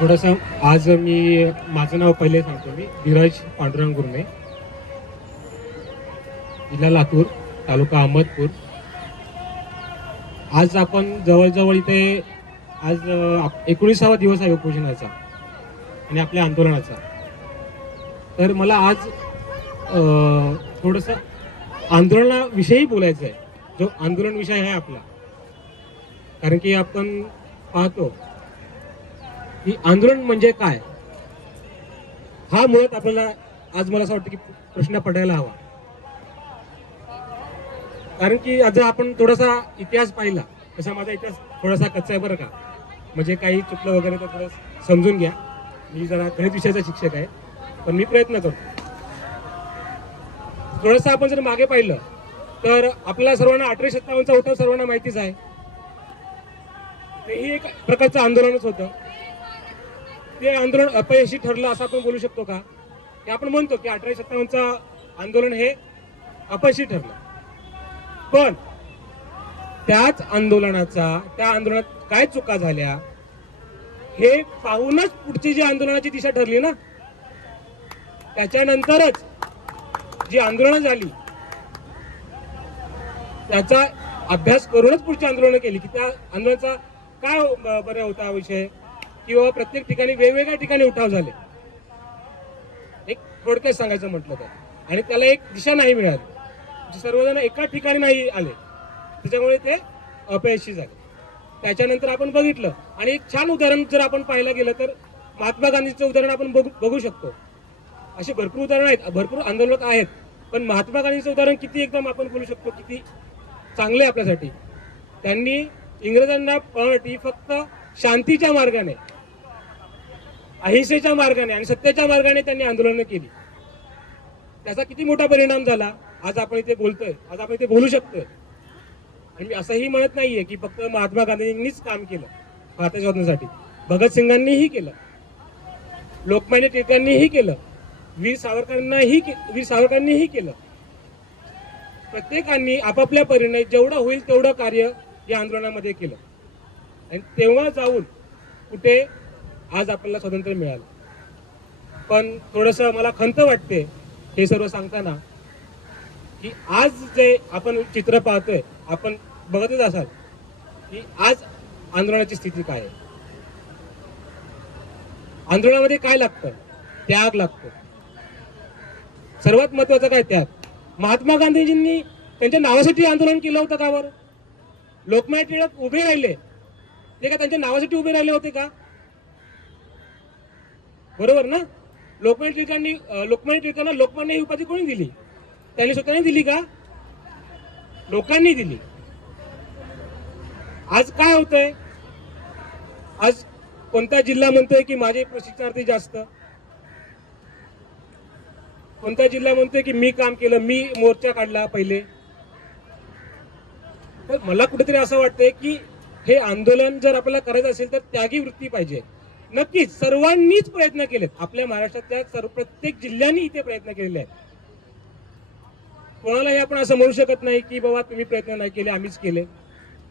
थोडंसं आज मी माझं नाव पहिले सांगतो मी धीरज पांडुरंग गुरणे जिल्हा लातूर तालुका अहमदपूर आज आपण जवळजवळ इथे आज एकोणीसावा दिवस आहे उपोषणाचा आणि आपल्या आंदोलनाचा तर मला आज थोडंसं आंदोलनाविषयी बोलायचं आहे जो आंदोलन विषय आहे आपला कारण की आपण पाहतो ही आंदोलन म्हणजे काय हा मुळात आपल्याला आज मला असं वाटतं की प्रश्न पडायला हवा कारण की आज आपण थोडासा इतिहास पाहिला तसा माझा इतिहास थोडासा कच्चा आहे बरं का म्हणजे काही चुकलं वगैरे तर थोडं समजून घ्या मी जरा गणित विषयाचा शिक्षक आहे पण मी प्रयत्न करतो थोडंसं आपण जर मागे पाहिलं तर आपल्या सर्वांना अठरा सत्तावन्नचा उठाव सर्वांना माहितीच आहे तेही एक प्रकारचं आंदोलनच होतं ते आंदोलन अपयशी ठरलं असं आपण बोलू शकतो का की आपण म्हणतो की अठराशे सत्तावन्नचं आंदोलन हे अपयशी ठरलं पण त्याच आंदोलनाचा त्या आंदोलनात काय चुका झाल्या हे पाहूनच पुढची जी आंदोलनाची दिशा ठरली ना त्याच्यानंतरच जी आंदोलनं झाली त्याचा अभ्यास करूनच पुढची आंदोलनं केली की त्या आंदोलनाचा काय बरं होता विषय किंवा प्रत्येक ठिकाणी वेगवेगळ्या ठिकाणी उठाव झाले एक थोडक्यात सांगायचं म्हटलं तर आणि त्याला एक दिशा नाही मिळाली म्हणजे सर्वजण एका ठिकाणी नाही आले त्याच्यामुळे ते अपयशी झाले त्याच्यानंतर आपण बघितलं आणि एक छान उदाहरण जर आपण पाहायला गेलं तर महात्मा गांधीचं उदाहरण आपण बघू बघू शकतो असे भरपूर उदाहरणं आहेत भरपूर आंदोलक आहेत पण महात्मा गांधीचं उदाहरण किती एकदम आपण बोलू शकतो किती चांगले आहे आपल्यासाठी त्यांनी इंग्रजांना ही फक्त शांतीच्या मार्गाने अहिंसेच्या मार्गाने आणि सत्तेच्या मार्गाने त्यांनी आंदोलनं केली त्याचा किती मोठा परिणाम झाला आज आपण इथे बोलतोय आज आपण इथे बोलू शकतोय आणि मी असंही म्हणत नाहीये की फक्त महात्मा गांधींनीच काम केलं भारतीय स्वातंत्र्यासाठी भगतसिंगांनीही केलं लोकमान्य टिळकांनीही केलं वीर सावरकरांनाही वीर सावरकरांनीही केलं प्रत्येकांनी आपापल्या परीने जेवढं होईल तेवढं कार्य या आंदोलनामध्ये केलं आणि तेव्हा जाऊन कुठे आज आपल्याला स्वातंत्र्य मिळालं पण थोडस मला खंत वाटते हे सर्व सांगताना की आज जे आपण चित्र पाहतोय आपण बघतच असाल की आज आंदोलनाची स्थिती काय आहे आंदोलनामध्ये काय लागतं त्याग लागतो सर्वात महत्वाचं काय त्याग महात्मा गांधीजींनी त्यांच्या नावासाठी आंदोलन केलं होतं का वर लोकमान्य टिळक उभे राहिले ते का त्यांच्या नावासाठी उभे राहिले होते का बरोबर ना लोकमान्य टिळकांनी लोकमान्य टिळकांना लोकमान्य ही उपाधी कोणी दिली त्यांनी स्वतःने दिली का लोकांनी दिली आज काय होत आहे आज कोणता जिल्हा म्हणतोय की माझे प्रशिक्षणार्थी जास्त कोणता जिल्हा म्हणतोय की मी काम केलं मी मोर्चा काढला पहिले तर मला कुठेतरी असं वाटतंय की हे आंदोलन जर आपल्याला करायचं असेल तर त्यागी वृत्ती पाहिजे नक्कीच सर्वांनीच प्रयत्न केलेत आपल्या महाराष्ट्रातल्या सर्व प्रत्येक जिल्ह्यांनी इथे प्रयत्न केलेले आहेत कोणालाही आपण असं म्हणू शकत नाही की बाबा तुम्ही प्रयत्न नाही केले आम्हीच केले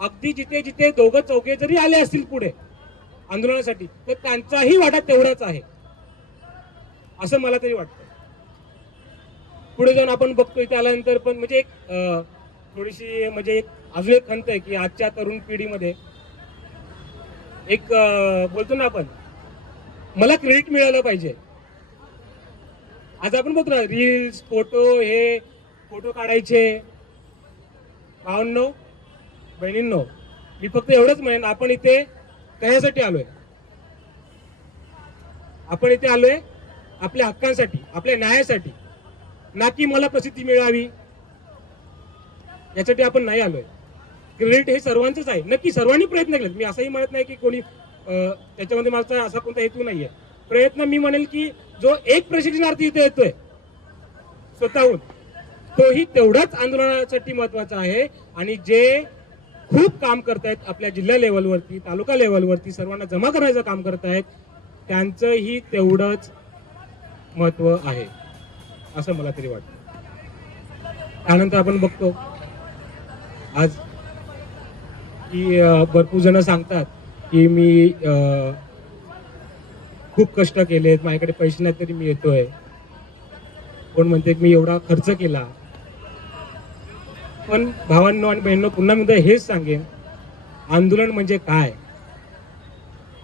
अगदी जिथे जिथे दोघं चौघे जरी आले असतील पुढे आंदोलनासाठी तर त्यांचाही वाटा तेवढाच आहे असं मला तरी वाटत पुढे जाऊन आपण बघतो इथे आल्यानंतर पण म्हणजे एक थोडीशी म्हणजे एक अजून एक खंत आहे की आजच्या तरुण पिढीमध्ये एक बोलतो ना आपण मला क्रेडिट मिळालं पाहिजे आज आपण बघतो ना रील्स फोटो हे फोटो काढायचे भावांनो बहिणींनो मी फक्त एवढंच म्हणेन आपण इथे कशासाठी आलोय आपण इथे आलोय आपल्या हक्कांसाठी आपल्या न्यायासाठी ना की मला प्रसिद्धी मिळावी यासाठी आपण नाही आलोय क्रेडिट हे सर्वांचंच आहे नक्की सर्वांनी प्रयत्न केले मी असंही म्हणत नाही की कोणी त्याच्यामध्ये माझा असा कोणता हेतू नाहीये प्रयत्न मी म्हणेल की जो एक प्रशिक्षणार्थी इथे येतोय स्वतःहून तोही तेवढाच आंदोलनासाठी महत्वाचा आहे आणि जे खूप काम करतायत आपल्या जिल्हा लेवलवरती तालुका लेवलवरती सर्वांना जमा करण्याचं काम करतायत त्यांचंही तेवढंच महत्व आहे असं मला तरी वाटतं त्यानंतर आपण बघतो आज की भरपूर जण सांगतात की मी खूप कष्ट केलेत माझ्याकडे पैसे नाही तरी मी येतोय कोण म्हणते मी एवढा खर्च केला पण भावांनो आणि बहिणींनो पुन्हा मी हेच सांगेन आंदोलन म्हणजे काय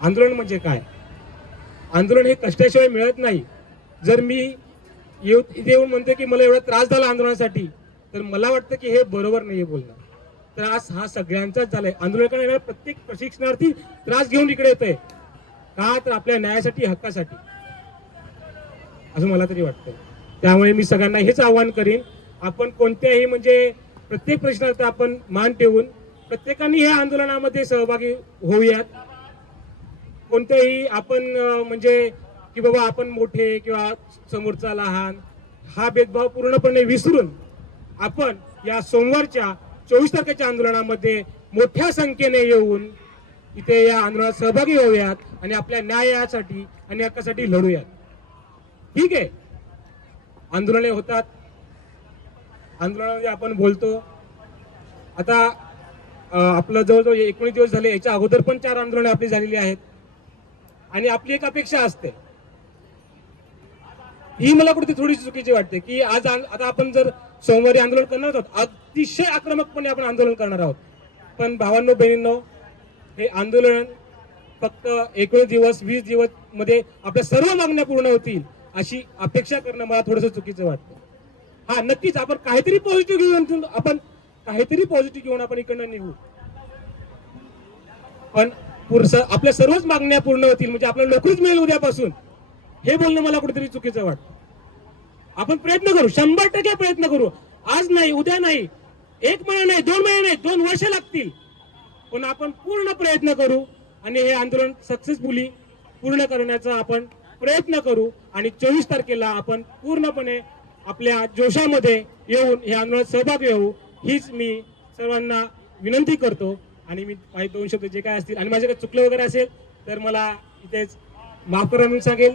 आंदोलन म्हणजे काय आंदोलन हे कष्टाशिवाय मिळत नाही जर मी येऊ येऊन म्हणते की मला एवढा त्रास झाला आंदोलनासाठी तर मला वाटतं की हे बरोबर नाही बोलणं त्रास हा सगळ्यांचाच झालाय आंदोलकांना प्रत्येक प्रशिक्षणार्थी त्रास घेऊन इकडे येत आहे का तर आपल्या न्यायासाठी हक्कासाठी असं मला तरी वाटतं त्यामुळे मी सगळ्यांना हेच आवाहन करीन आपण कोणत्याही म्हणजे प्रत्येक प्रश्नार्थ आपण मान ठेवून प्रत्येकाने या आंदोलनामध्ये सहभागी होऊयात कोणत्याही आपण म्हणजे की बाबा आपण मोठे किंवा समोरचा लहान हा भेदभाव पूर्णपणे विसरून आपण या सोमवारच्या चोवीस तारखेच्या आंदोलनामध्ये मोठ्या संख्येने येऊन इथे या आंदोलनात सहभागी होऊयात आणि आपल्या न्यायासाठी आणि हक्कासाठी लढूयात ठीक आहे आंदोलने होतात आंदोलनामध्ये आपण बोलतो आता आपलं जवळजवळ एकोणीस दिवस झाले याच्या अगोदर पण चार आंदोलने आपली झालेली आहेत आणि आपली एक अपेक्षा असते ही मला कुठे थोडीशी चुकीची वाटते की आज आता आपण जर सोमवारी आंदोलन करणार आहोत अतिशय आक्रमकपणे आपण आंदोलन करणार आहोत पण भावांनो बहिणींनो हे आंदोलन फक्त एकोणीस दिवस वीस दिवस मध्ये आपल्या सर्व मागण्या पूर्ण होतील अशी अपेक्षा करणं मला थोडस चुकीचं वाटतं हा नक्कीच आपण काहीतरी पॉझिटिव्ह घेऊन आपण काहीतरी पॉझिटिव्ह घेऊन आपण इकडनं निघू पण आपल्या सर्वच मागण्या पूर्ण होतील म्हणजे आपल्याला नोकरीच मिळेल उद्यापासून हे बोलणं मला कुठेतरी चुकीचं वाटतं आपण प्रयत्न करू शंभर टक्के प्रयत्न करू आज नाही उद्या नाही एक महिना नाही दोन महिने नाही दोन वर्ष लागतील पण आपण पूर्ण प्रयत्न करू आणि हे आंदोलन सक्सेसफुली पूर्ण करण्याचा आपण प्रयत्न करू आणि चोवीस तारखेला आपण पूर्णपणे आपल्या जोशामध्ये येऊन हे आंदोलनात सहभाग घेऊ हीच मी सर्वांना विनंती करतो आणि मी काही दोन शब्द जे काय असतील आणि माझ्याकडे चुकले चुकलं वगैरे असेल तर मला इथेच माफ करा सांगेल